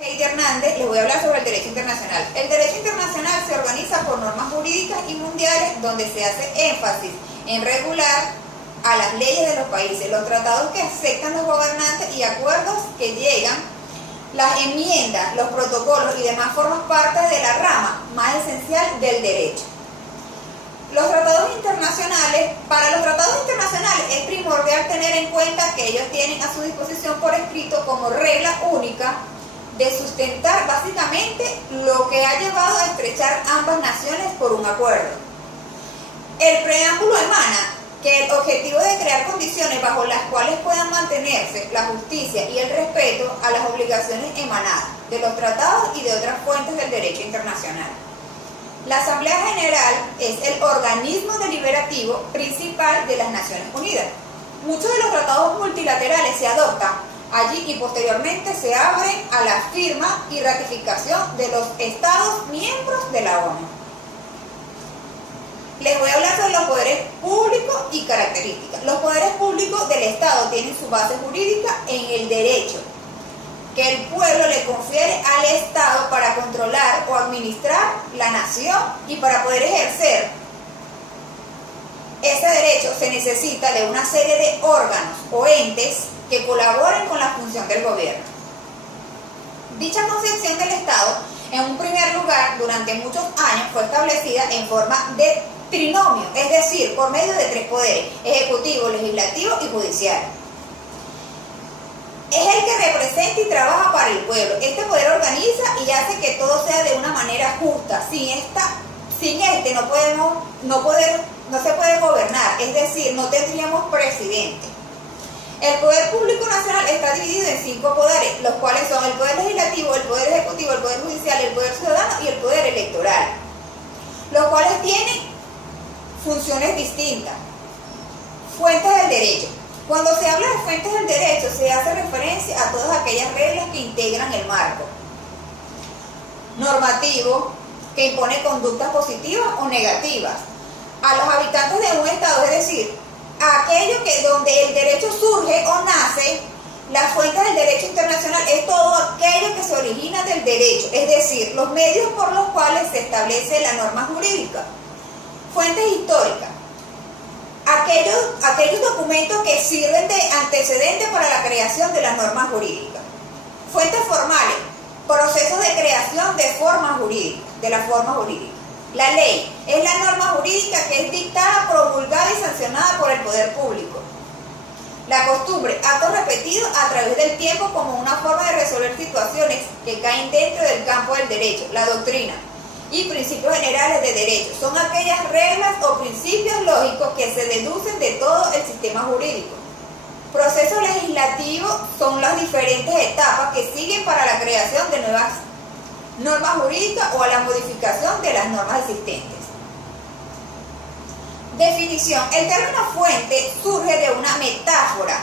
Heidi Hernández, les voy a hablar sobre el derecho internacional. El derecho internacional se organiza por normas jurídicas y mundiales donde se hace énfasis en regular a las leyes de los países, los tratados que aceptan los gobernantes y acuerdos que llegan, las enmiendas, los protocolos y demás forman parte de la rama más esencial del derecho. Los tratados internacionales, para los tratados internacionales es primordial tener en cuenta que ellos tienen a su disposición por escrito como regla única de sustentar básicamente lo que ha llevado a estrechar ambas naciones por un acuerdo. El preámbulo emana que el objetivo de crear condiciones bajo las cuales puedan mantenerse la justicia y el respeto a las obligaciones emanadas de los tratados y de otras fuentes del derecho internacional. La Asamblea General es el organismo deliberativo principal de las Naciones Unidas. Muchos de los tratados multilaterales se adoptan allí y posteriormente se abren a la firma y ratificación de los Estados miembros de la ONU. Les voy a hablar sobre los poderes públicos y características. Los poderes públicos del Estado tienen su base jurídica en el derecho que el pueblo le confiere al Estado para controlar o administrar la nación, y para poder ejercer ese derecho se necesita de una serie de órganos o entes que colaboren con la función del gobierno. Dicha concepción del Estado, en un primer lugar, durante muchos años fue establecida en forma de trinomio, es decir, por medio de tres poderes: ejecutivo, legislativo y judicial. Es el que representa y trabaja para el pueblo. Este poder organiza y hace que todo sea de una manera justa. Sin este no se puede gobernar, es decir, no tendríamos presidente. El poder público nacional está dividido en 5 poderes, los cuales son el poder legislativo, el poder ejecutivo, el poder judicial, el poder ciudadano y el poder electoral, los cuales tienen funciones distintas. Fuentes del derecho. Cuando se habla de fuentes del derecho, se hace referencia a todas aquellas reglas que integran el marco normativo que impone conductas positivas o negativas a los habitantes de un Estado, es decir, aquello que donde el derecho surge o nace. Las fuentes del derecho internacional es todo aquello que se origina del derecho, es decir, los medios por los cuales se establece la norma jurídica. Fuentes históricas. Aquellos documentos que sirven de antecedente para la creación de las normas jurídicas. Fuentes formales, procesos de creación de formas jurídicas, de la forma jurídica. La ley es la norma jurídica que es dictada, promulgada y sancionada por el poder público. La costumbre, actos repetidos a través del tiempo como una forma de resolver situaciones que caen dentro del campo del derecho. La doctrina y principios generales de derecho son aquellas reglas o principios lógicos que se deducen de todo el sistema jurídico. Procesos legislativos son las diferentes etapas que siguen para la creación de nuevas normas jurídicas o a la modificación de las normas existentes. Definición. El término fuente surge de una metáfora,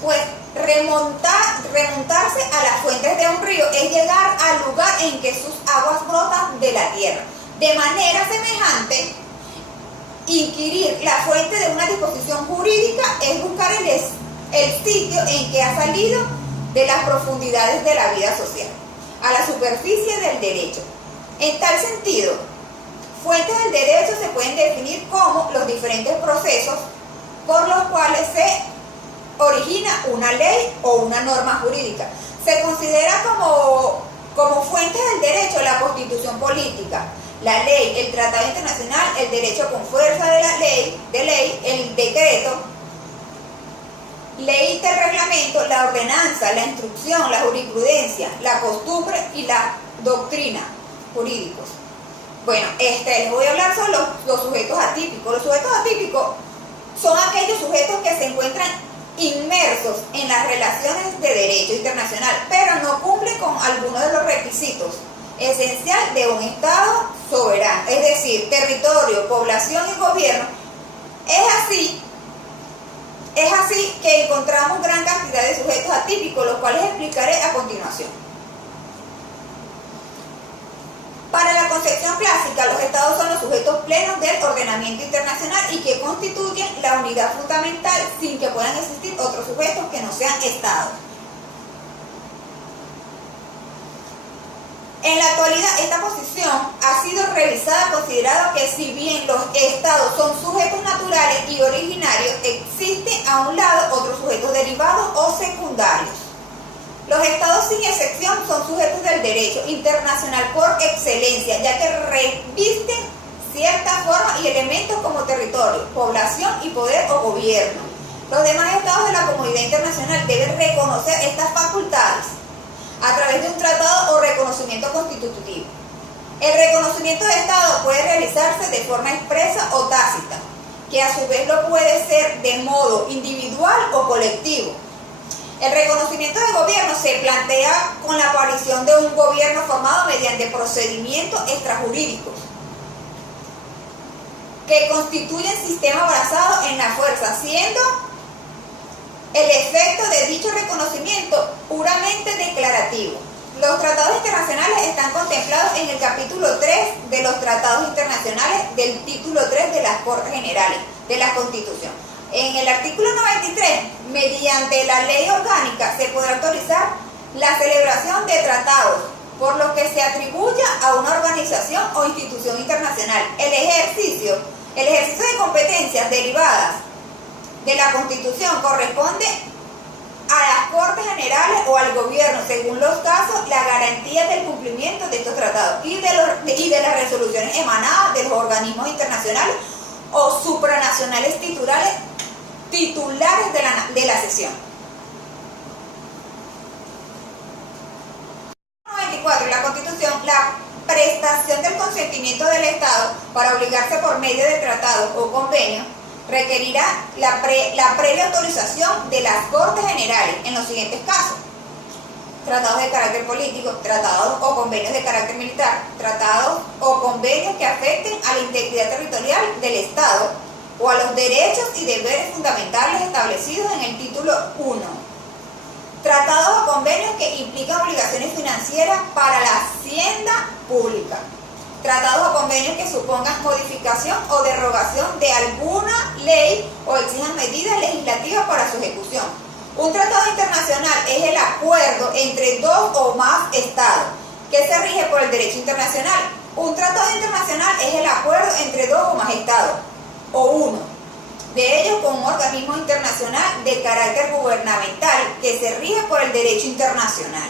pues remontarse a las fuentes de un río es llegar al lugar en que sus aguas brotan de la tierra. De manera semejante, inquirir la fuente de una disposición jurídica es buscar el sitio en que ha salido de las profundidades de la vida social a la superficie del derecho. En tal sentido, fuentes del derecho se pueden definir como los diferentes procesos por los cuales se origina una ley o una norma jurídica. Se considera como fuentes del derecho la Constitución política, la ley, el Tratado Internacional, el derecho con fuerza de la ley, el decreto, ley de reglamento, la ordenanza, la instrucción, la jurisprudencia, la costumbre y la doctrina jurídicos. Bueno, les voy a hablar sobre los sujetos atípicos. Los sujetos atípicos son aquellos sujetos que se encuentran inmersos en las relaciones de derecho internacional, pero no cumplen con algunos de los requisitos esenciales de un Estado soberano, es decir, territorio, población y gobierno. Es así que encontramos gran cantidad de sujetos atípicos, los cuales explicaré a continuación. Para la concepción clásica, los Estados son los sujetos plenos del ordenamiento internacional y que constituyen la unidad fundamental sin que puedan existir otros sujetos que no sean Estados. actualidad, esta posición ha sido revisada, considerando que si bien los estados son sujetos naturales y originarios, existen a un lado otros sujetos derivados o secundarios. Los estados sin excepción son sujetos del derecho internacional por excelencia, ya que revisten ciertas formas y elementos como territorio, población y poder o gobierno. Los demás estados de la comunidad internacional deben reconocer estas facultades a través de un tratado o reconocimiento constitutivo. El reconocimiento de Estado puede realizarse de forma expresa o tácita, que a su vez lo puede ser de modo individual o colectivo. El reconocimiento de gobierno se plantea con la aparición de un gobierno formado mediante procedimientos extrajurídicos que constituyen sistema basado en la fuerza, siendo el efecto de dicho reconocimiento puramente declarativo. Los tratados internacionales están contemplados en el capítulo 3 de los tratados internacionales del título 3 de las Cortes Generales de la Constitución. En el artículo 93, mediante la ley orgánica, se podrá autorizar la celebración de tratados por los que se atribuya a una organización o institución internacional el ejercicio de competencias derivadas de la Constitución corresponde a las Cortes Generales o al Gobierno, según los casos, la garantía del cumplimiento de estos tratados y de las resoluciones emanadas de los organismos internacionales o supranacionales titulares de la sesión. 94. La Constitución, la prestación del consentimiento del Estado para obligarse por medio de tratados o convenios requerirá la previa autorización de las Cortes Generales en los siguientes casos: tratados de carácter político, tratados o convenios de carácter militar, tratados o convenios que afecten a la integridad territorial del Estado o a los derechos y deberes fundamentales establecidos en el título 1. Tratados o convenios que implican obligaciones financieras para la hacienda pública. Tratados o convenios que supongan modificación o derogación de alguna ley o exijan medidas legislativas para su ejecución. Un tratado internacional es el acuerdo entre dos o más estados que se rige por el derecho internacional. Un tratado internacional es el acuerdo entre dos o más estados, o uno de ellos con un organismo internacional de carácter gubernamental que se rige por el derecho internacional.